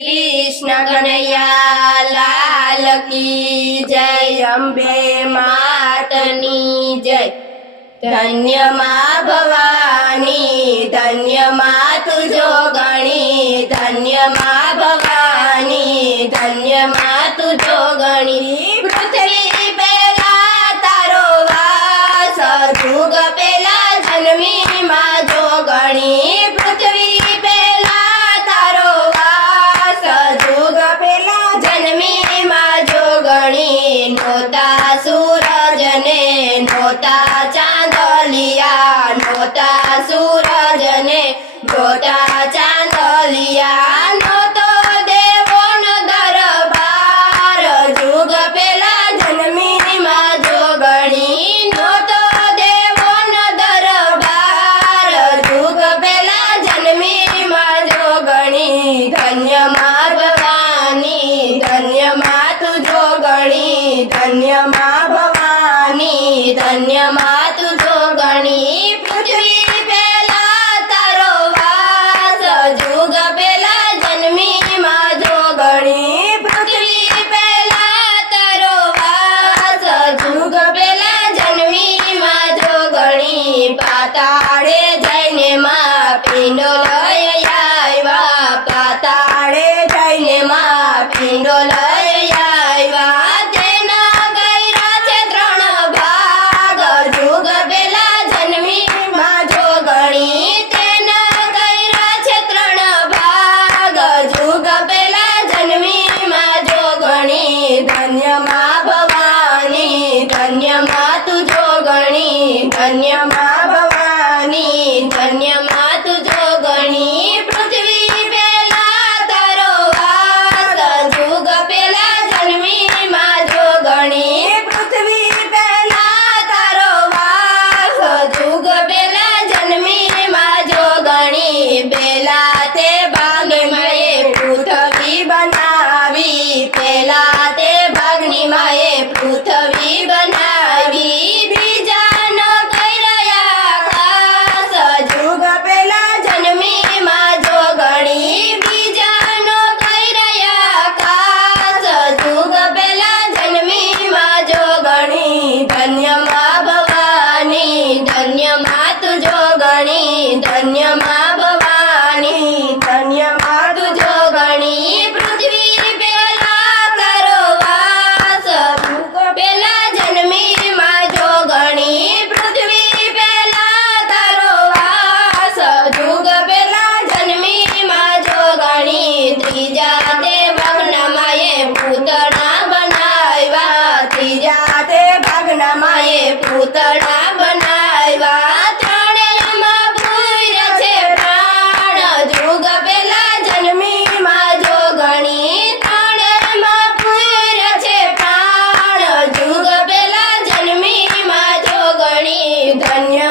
कृष्ण कन्हैया लाल की जय। अम्बे मातनी जय। धन्य माँ भवानी, धन्य माँ तुझो गणी, धन्य माँ भवानी, धन्य माँ तुझो गणी। पृथ्वी पेला तारो वास, जुग पेला जन्मी माँ जो गणी। पृथ्वी पेला तारो वास, जुग पेला जन्मी माँ जो गणी। नोता सूरज ने नोता चांदलिया, नोता सूरज ने नोता चांदलिया। नोतो देवो न दरबार, जुग पेला जन्मी माँ जोगणी। नोतो देवो न दरबार, जुग पेला जन्मी माँ जोगणी। धन्य माँ भवानी, धन्य माँ तू जोगणी, धन्य माँ भवानी, धन्य माँ तू जोगणी। पृथ्वी पेला तारो वास, जुग पेला जन्मी माँ जोगणी। पृथ्वी पेला तारो वास, जुग पेला जन्मी माँ जोगणी। पाताळे जैने माँ पिंडो लय आव्या, पाताळे जैने माँ पिंडो लय आव्या। तेना गैरा छे त्रण भाग, जुग पेला जन्मी माँ जोगणी। तेना गैरा छे त्रण भाग, जुग पेला जन्मी माँ जोगणी। धन्य माँ भवानी, धन्य माँ तू जोगणी, धन्य माँ भवानी, धन्य माँ तू जोगणी। पृथ्वी पेला तारो वास, जुग पेला जन्मी माँ जोगणी। पृथ्वी पेला तारो वास, जुग पेला जन्मी माँ जोगणी। बेला ते भागे माए पृथ्वी बनावी, पेला ते भागनी माए पृथ्वी बनावी। बीजा न कैरया आकाश, जुग पेला जन्मी माँ जोगणी। बीजा न कैरया आकाश, जुग पेला जन्मी माँ जोगणी। धन्य माँ भवानी, धन्य माँ तू जोगणी, धन्य माँ भवानी, धन्य माँ तू जोगणी। पृथ्वी पेला तारो वास, जुग पेला जन्मी माँ जोगणी। पृथ्वी पेला तारो वास, जुग पेला जन्मी माँ जोगणी। त्रीजा ते भगना माए पूतळा बनाव्या, त्रीजा ते भगना माए पूतळा बनाव्या। ત્રણેયમાં ભૂર્ય છે પ્રાણ, जुग પેલા જન્મી માँ જોગણી। ત્રણેયમાં ભૂર્ય છે પ્રાણ, जुग પેલા જન્મી માँ જોગણી। ધન્ય